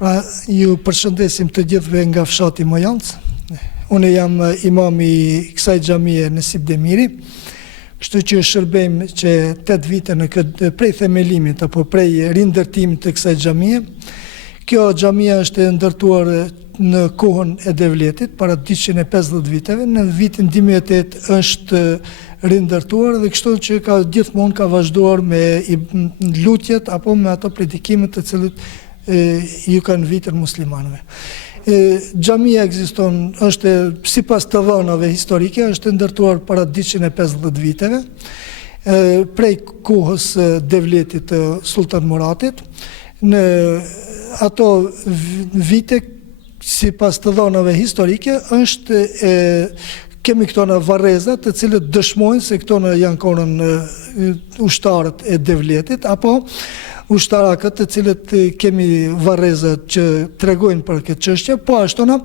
Pra, ju përshëndesim të gjithëve nga fshati Mojanc. Unë jam imam i kësaj xhamie në Sibdemiri, kështu që shërbejmë që 8 vite në këtë prej themelimit apo prej rindërtimit të kësaj xhamie. Kjo xhamia është ndërtuar në kohën e Devletit, para 250 viteve, në vitin 2008 është rindërtuar dhe kështu që gjithmonë ka vazhduar me lutjet apo me ato predikimet të cilët ju kanë vitër muslimanëve. Xhamia ekziston, është sipas të dhënave historike, është ndërtuar para 250 viteve, prej kohës Devletit të Sultan Muratit. Në ato vite, sipas të dhënave historike, kemi këto në varreza të cilët dëshmojnë se këto janë konën ushtarët e Devletit, apo ushtarakët të cilët kemi varreza që tregojnë për këtë çështje, po ashtona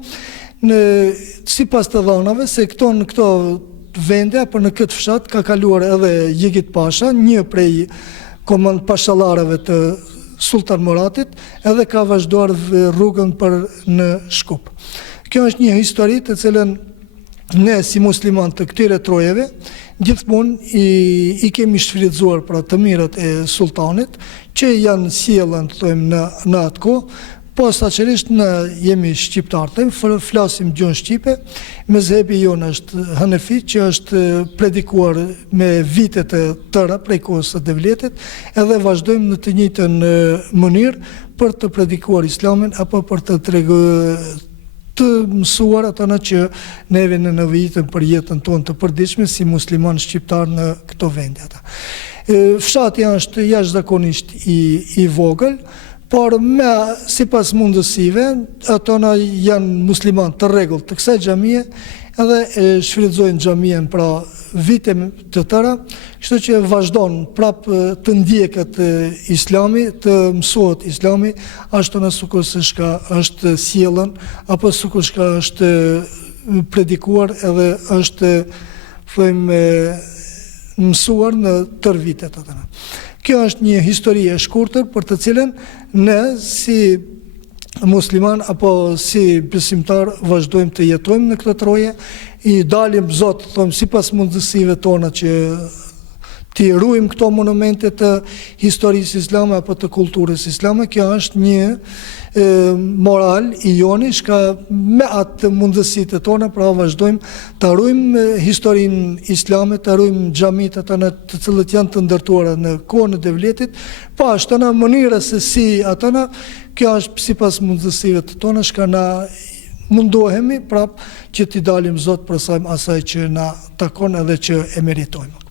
sipas të dhënave se në këto vende apo në këtë fshat ka kaluar edhe Jigit Pasha, një prej komand pashallarëve të Sultan Muratit, edhe ka vazhduar rrugën për në Shkup. Kjo është një histori të cilën ne si musliman të këtyre trojeve gjithmonë i kemi shfrytzuar për të mirët e sultanit, që janë sjellën të thojmë në atë kohë, po saqërisht ne jemi shqiptarë, flasim gjuhën shqipe, mezhebi jonë është Hanefi, që është predikuar me vite të tëra prej kohës së Devletit, edhe vazhdojmë në të njëjtën mënyrë për të predikuar Islamin apo për të mësuar atana që neve në nevojitëm për jetën tonë të përditshme si musliman shqiptar në këto vende ata. Fshati është jashtëzakonisht i vogël, por sipas mundësive, atona janë musliman të rregullt të kësaj xhamie, edhe shfrytëzojnë xhamien pra vite të tëra, kështu që vazhdon prap të ndjeket Islami, të mësohet Islami, ashtu në sikur se shka është sjellën, apo sikur shka është predikuar edhe është mësuar në tërë vitet atëra. Kjo është një histori e shkurtër për të cilën ne si musliman apo si besimtar vazhdojmë të jetojmë në këtë troje, i dalim Zot, thonë sipas mundësive tona që t'i ruajmë këto monumente të historisë islame apo të kulturës islame. Kjo është një moral i joni, shka me atë mundësitë tona, pra vazhdojmë të ruajmë historinë islame, të ruajmë xhamit atana të cilët janë të ndërtuara në kohën e Devletit, po ashtu në mënyrë se si atana, kjo është sipas mundësive të tona, shka na mundohemi prap që t'i dalim Zot për asaj që na takon edhe që e meritojmë.